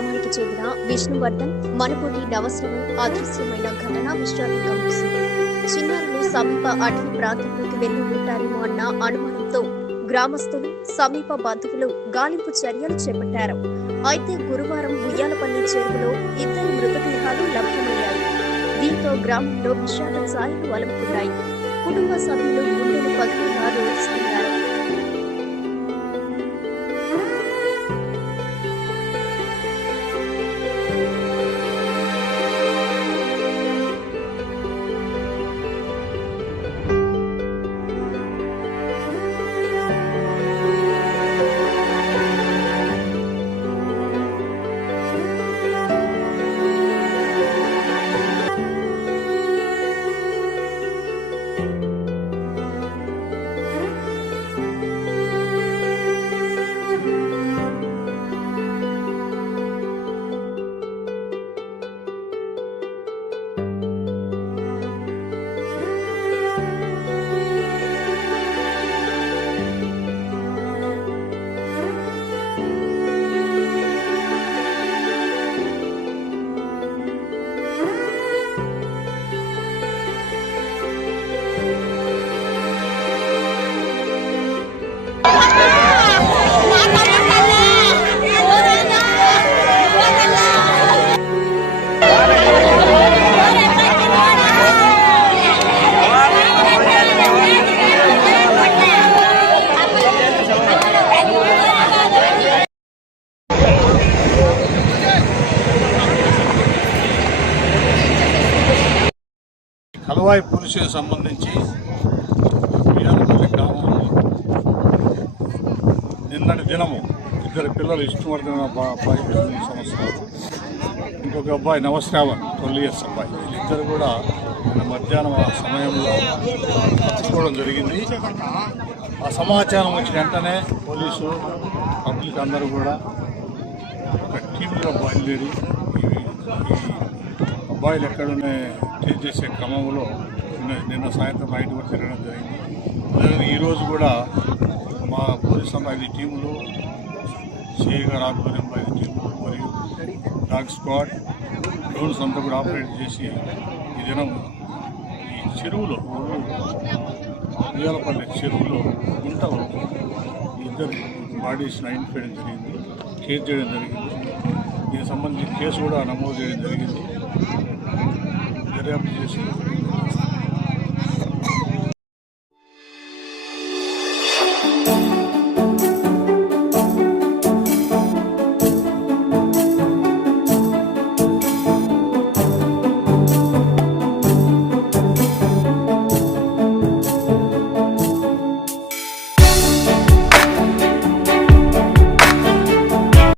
గ్రామానికి చెందిన విష్ణువర్ధన్ మనకోటి నవశ్రవం అదృశ్యమైన ఘటన విషాదంగా ముగిసింది. చిన్నారులు సమీప అటవీ ప్రాంతంలోకి వెళ్లి ఉంటారేమో అన్న అనుమానంతో గ్రామస్తులు సమీప బంధువులు గాలింపు చర్యలు చేపట్టారు. అయితే గురువారం ఉయ్యాలపల్లి చెరువులో 2 మృతదేహాలు లభ్యమయ్యాయి. దీంతో గ్రామంలో విషాద ఛాయలు అలుముకున్నాయి. కుటుంబ సభ్యులు గుండెలు పగిలేలా రోధిస్తున్నారు. కలవాయి పోలీసుకు సంబంధించి ఉయ్యాలపల్లి గ్రామంలో నిన్నటి దినము 2 పిల్లలు విష్ణువర్ధన్ అబ్బాయి 9 సంవత్సరాలు, ఇంకొక అబ్బాయి నవశ్రావణ్ 12 years అబ్బాయి, వీళ్ళిద్దరు కూడా మధ్యాహ్నం ఆ సమయంలో తప్పుకోవడం జరిగింది. ఆ సమాచారం వచ్చిన వెంటనే పోలీసు పబ్లిక్ అందరూ కూడా ఒక టీంలో బయలుదేరి అబ్బాయిలు ఎక్కడున్నా ట్రీట్ చేసే క్రమంలో నిన్న సాయంత్రం నైట్ వరకు తిరగడం జరిగింది. అదేవిధంగా ఈరోజు కూడా మా పోలీసు 5 టీములు, సిఐ గారు ఆధ్వర్యంలో 5 టీములు మరియు డాగ్ స్క్వాడ్ డ్రోన్స్ అంతా కూడా ఆపరేట్ చేసి ఈ దినం ఈ చెరువులో ఉయ్యాలపల్లి చెరువులో గుంటలో 2 బాడీస్ని ఐడెంటిఫై చేయడం జరిగింది, కేసు చేయడం జరిగింది. దీనికి సంబంధించి కేసు కూడా నమోదు చేయడం జరిగింది. దర్యాప్తు చేసి